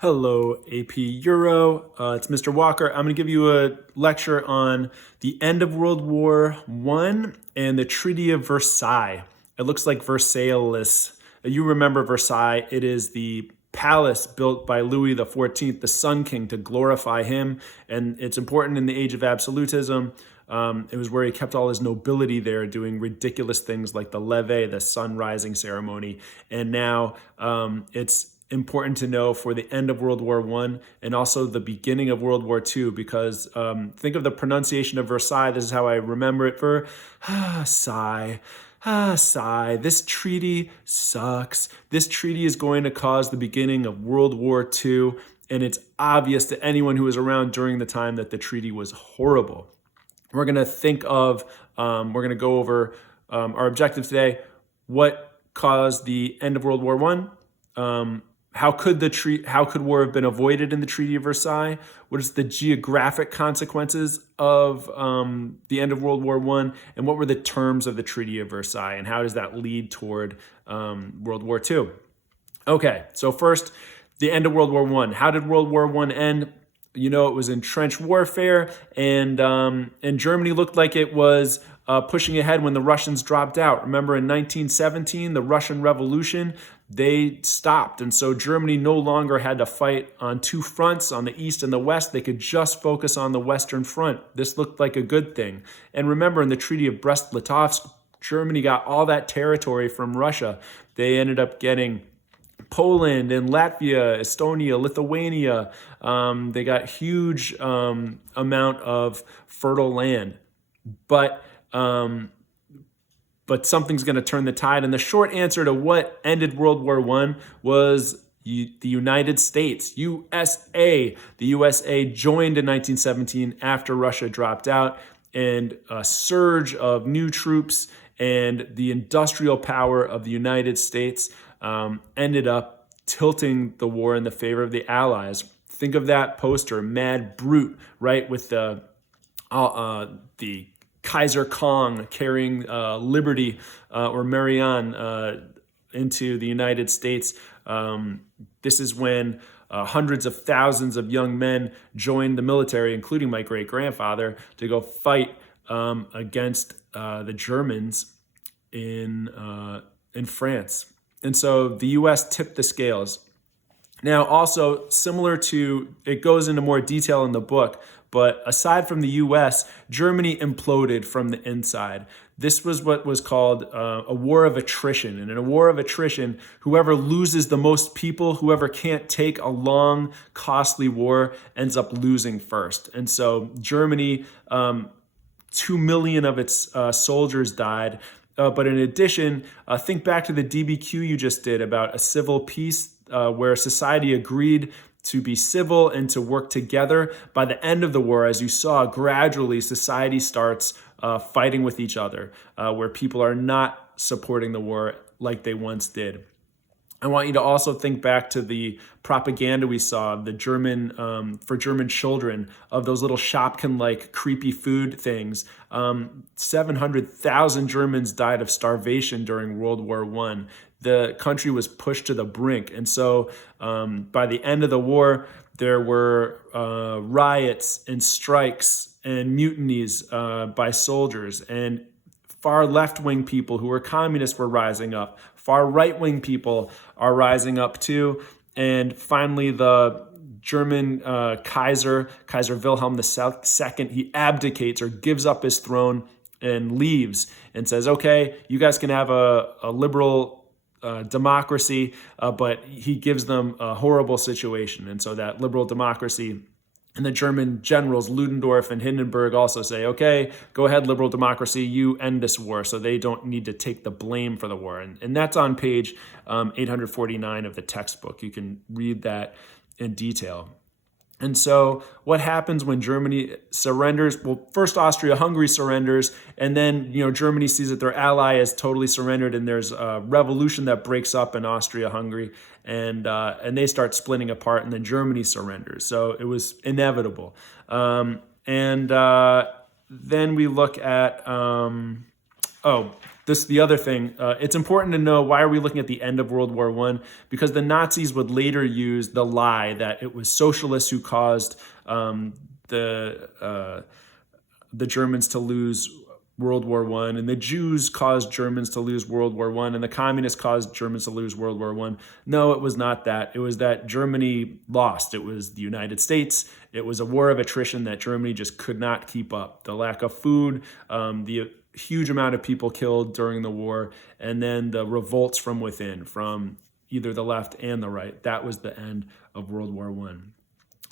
Hello, AP Euro. It's Mr. Walker. I'm going to give you a lecture on the end of World War I and the Treaty of Versailles. It looks like Versailles. You remember Versailles. It is the palace built by Louis XIV, the Sun King, to glorify him. And it's important in the age of absolutism. It was where he kept all his nobility there doing ridiculous things like the levee, the sun rising ceremony. And now it's important to know for the end of World War I and also the beginning of World War II, because think of the pronunciation of Versailles. This is how I remember it: Versailles. Sigh. This treaty sucks. This treaty is going to cause the beginning of World War II, and it's obvious to anyone who was around during the time that the treaty was horrible. We're going to we're going to go over our objective today. What caused the end of World War I? How could war have been avoided in the Treaty of Versailles? What is the geographic consequences of the end of World War I? And what were the terms of the Treaty of Versailles? And how does that lead toward World War II? Okay, so first, the end of World War I. How did World War I end? You know, it was in trench warfare, and Germany looked like it was pushing ahead when the Russians dropped out. Remember in 1917, the Russian Revolution, they stopped. And so Germany no longer had to fight on two fronts, on the east and the west. They could just focus on the Western Front. This looked like a good thing. And remember, in the Treaty of Brest-Litovsk, Germany got all that territory from Russia. They ended up getting Poland and Latvia, Estonia, Lithuania. They got huge amount of fertile land. But something's going to turn the tide. And the short answer to what ended World War I was the United States, USA. The USA joined in 1917 after Russia dropped out, and a surge of new troops and the industrial power of the United States ended up tilting the war in the favor of the Allies. Think of that poster, Mad Brute, right, with the Kaiser Kong carrying Liberty or Marianne into the United States. This is when hundreds of thousands of young men joined the military, including my great-grandfather, to go fight against the Germans in France. And so the U.S. tipped the scales. Now, also similar to, it goes into more detail in the book, but aside from the U.S., Germany imploded from the inside. This was what was called a war of attrition. And in a war of attrition, whoever loses the most people, whoever can't take a long, costly war, ends up losing first. And so Germany, 2 million of its soldiers died. But in addition, think back to the DBQ you just did about a civil peace where society agreed to be civil and to work together. By the end of the war, as you saw, gradually society starts fighting with each other, where people are not supporting the war like they once did. I want you to also think back to the propaganda we saw of the German, for German children, of those little Shopkin-like creepy food things. 700,000 Germans died of starvation during World War I. The country was pushed to the brink. And so by the end of the war, there were riots and strikes and mutinies by soldiers, and far left-wing people who were communists were rising up. Far right-wing people are rising up too. And finally, the German Kaiser Wilhelm II, he abdicates or gives up his throne and leaves and says, okay, you guys can have a liberal democracy, but he gives them a horrible situation. And so that liberal democracy, and the German generals Ludendorff and Hindenburg also say, okay, go ahead, liberal democracy, you end this war. So they don't need to take the blame for the war. And that's on page 849 of the textbook. You can read that in detail. And so what happens when Germany surrenders? Well, first Austria-Hungary surrenders, and then Germany sees that their ally is totally surrendered, and there's a revolution that breaks up in Austria-Hungary, and they start splitting apart, and then Germany surrenders. So it was inevitable. Then we look at This is the other thing. It's important to know, why are we looking at the end of World War I? Because the Nazis would later use the lie that it was socialists who caused the Germans to lose World War I, and the Jews caused Germans to lose World War I, and the communists caused Germans to lose World War I. No, it was not that. It was that Germany lost. It was the United States. It was a war of attrition that Germany just could not keep up. The lack of food, the huge amount of people killed during the war, and then the revolts from within, from either the left and the right. That was the end of World War I.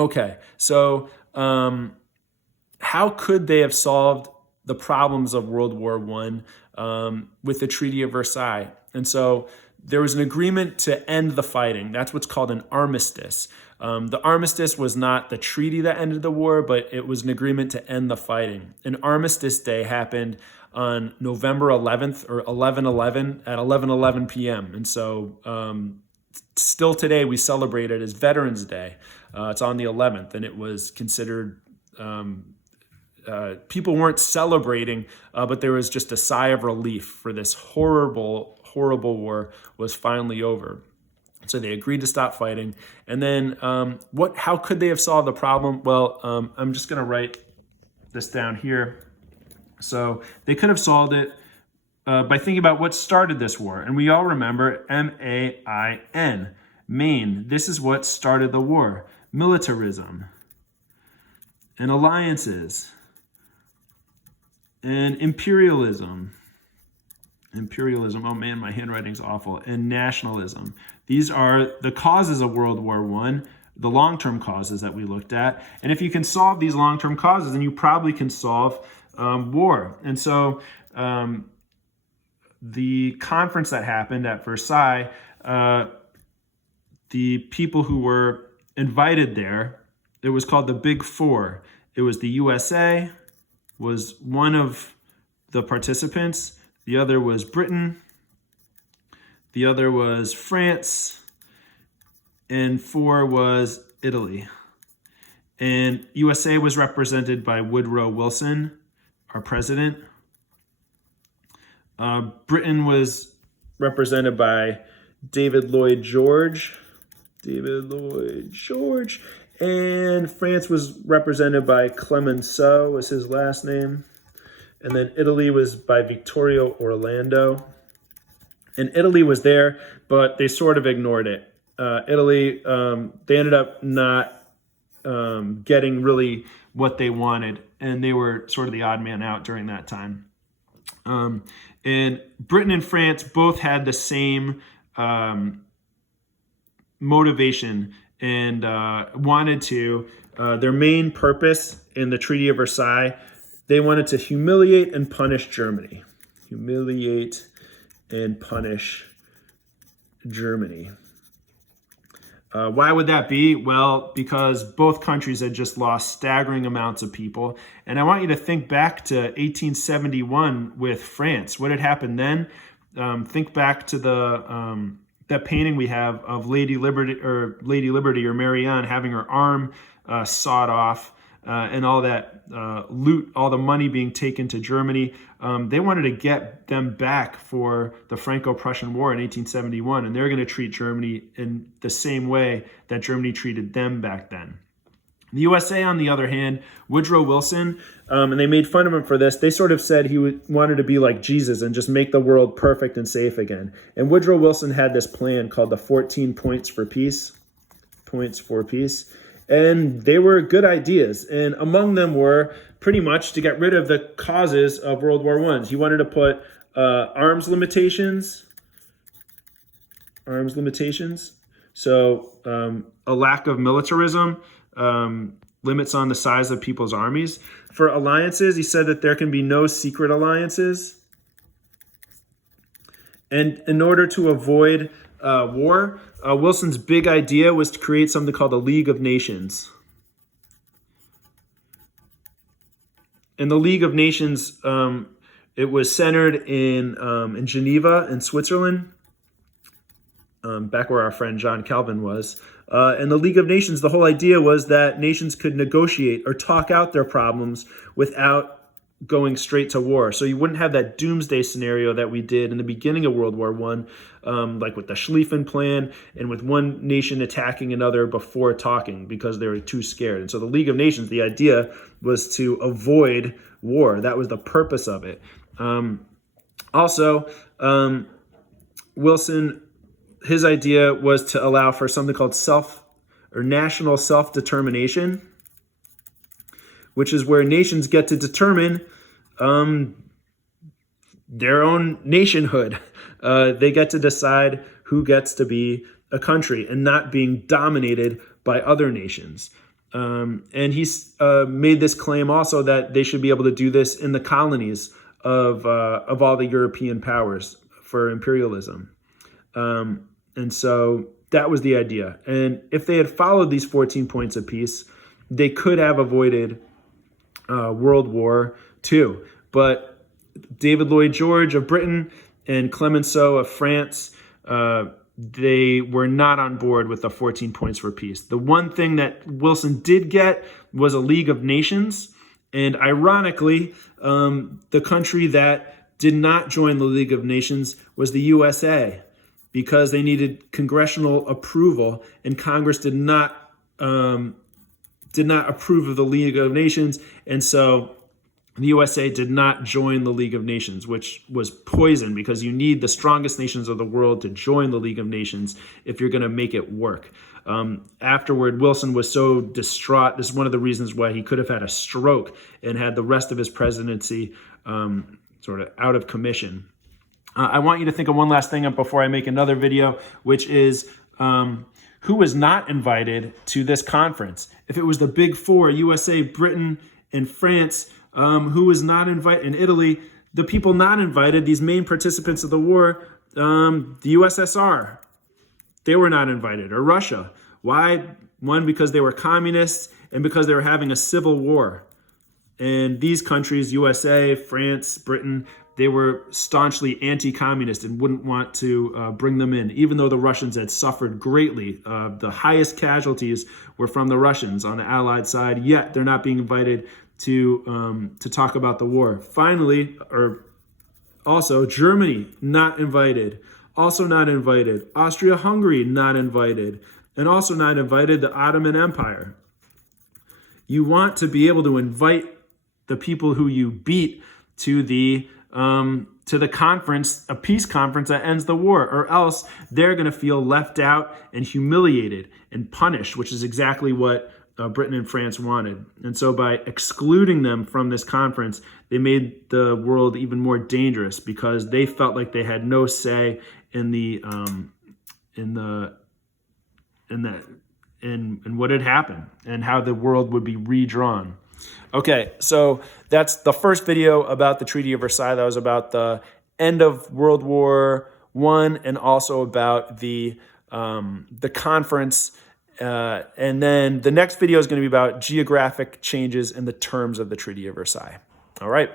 Okay, so how could they have solved the problems of World War I with the Treaty of Versailles? And so there was an agreement to end the fighting. That's what's called an armistice. The armistice was not the treaty that ended the war, but it was an agreement to end the fighting. An armistice day happened on November 11th, or 11/11 at 11:11 p.m. And so still today we celebrate it as Veterans Day. It's on the 11th, and it was considered, people weren't celebrating, but there was just a sigh of relief for this horrible, horrible war was finally over. So they agreed to stop fighting. And then how could they have solved the problem? Well, I'm just going to write this down here. So they could have solved it by thinking about what started this war. And we all remember MAIN, Maine. This is what started the war. Militarism and alliances and imperialism. Oh man, my handwriting's awful. And nationalism. These are the causes of World War I, the long-term causes that we looked at. And if you can solve these long-term causes, then you probably can solve war. And so the conference that happened at Versailles, the people who were invited there, it was called the Big Four. It was the USA, was one of the participants. The other was Britain. The other was France. And 4 was Italy. And USA was represented by Woodrow Wilson, our president. Britain was represented by David Lloyd George. And France was represented by Clemenceau, was his last name. And then Italy was by Vittorio Orlando. And Italy was there, but they sort of ignored it. Italy, they ended up not getting really what they wanted, and they were sort of the odd man out during that time. And Britain and France both had the same motivation and wanted to, their main purpose in the Treaty of Versailles, they wanted to humiliate and punish Germany. Humiliate and punish Germany. Why would that be? Well, because both countries had just lost staggering amounts of people. And I want you to think back to 1871 with France. What had happened then? Think back to the that painting we have of Lady Liberty or Marianne having her arm sawed off, and all that loot, all the money being taken to Germany. They wanted to get them back for the Franco-Prussian War in 1871, and they're going to treat Germany in the same way that Germany treated them back then. The USA, on the other hand, Woodrow Wilson, and they made fun of him for this, they sort of said he wanted to be like Jesus and just make the world perfect and safe again. And Woodrow Wilson had this plan called the 14 Points for Peace. Points for Peace. And they were good ideas. And among them were pretty much to get rid of the causes of World War I. He wanted to put arms limitations. So a lack of militarism, limits on the size of people's armies. For alliances, he said that there can be no secret alliances. And in order to avoid war, Wilson's big idea was to create something called the League of Nations. And the League of Nations, it was centered in Geneva, in Switzerland, back where our friend John Calvin was. And the League of Nations, the whole idea was that nations could negotiate or talk out their problems without going straight to war. So you wouldn't have that doomsday scenario that we did in the beginning of World War I, like with the Schlieffen Plan and with one nation attacking another before talking because they were too scared. And so the League of Nations, the idea was to avoid war. That was the purpose of it. Wilson, his idea was to allow for something called national self-determination, which is where nations get to determine their own nationhood. They get to decide who gets to be a country and not being dominated by other nations. And he's made this claim also that they should be able to do this in the colonies of all the European powers for imperialism. And so that was the idea. And if they had followed these 14 points of peace, they could have avoided World War II. But David Lloyd George of Britain and Clemenceau of France, they were not on board with the 14 points for peace. The one thing that Wilson did get was a League of Nations. And ironically, the country that did not join the League of Nations was the USA, because they needed congressional approval, and Congress did not approve of the League of Nations, and so the USA did not join the League of Nations, which was poison, because you need the strongest nations of the world to join the League of Nations if you're going to make it work. Afterward, Wilson was so distraught. This is one of the reasons why he could have had a stroke and had the rest of his presidency sort of out of commission. I want you to think of one last thing before I make another video, which is who was not invited to this conference. If it was the big four, USA, Britain, and France, who was not invited, and Italy, the people not invited, these main participants of the war, the USSR, they were not invited, or Russia. Why? One, because they were communists, and because they were having a civil war. And these countries, USA, France, Britain, they were staunchly anti-communist and wouldn't want to bring them in, even though the Russians had suffered greatly. The highest casualties were from the Russians on the Allied side, yet they're not being invited to talk about the war. Finally, also Germany, not invited. Also not invited. Austria-Hungary, not invited. And also not invited the Ottoman Empire. You want to be able to invite the people who you beat to the conference, a peace conference that ends the war, or else they're going to feel left out and humiliated and punished, which is exactly what Britain and France wanted. And so by excluding them from this conference, they made the world even more dangerous, because they felt like they had no say in what had happened and how the world would be redrawn. Okay, so that's the first video about the Treaty of Versailles. That was about the end of World War I, and also about the conference. And then the next video is going to be about geographic changes in the terms of the Treaty of Versailles. All right.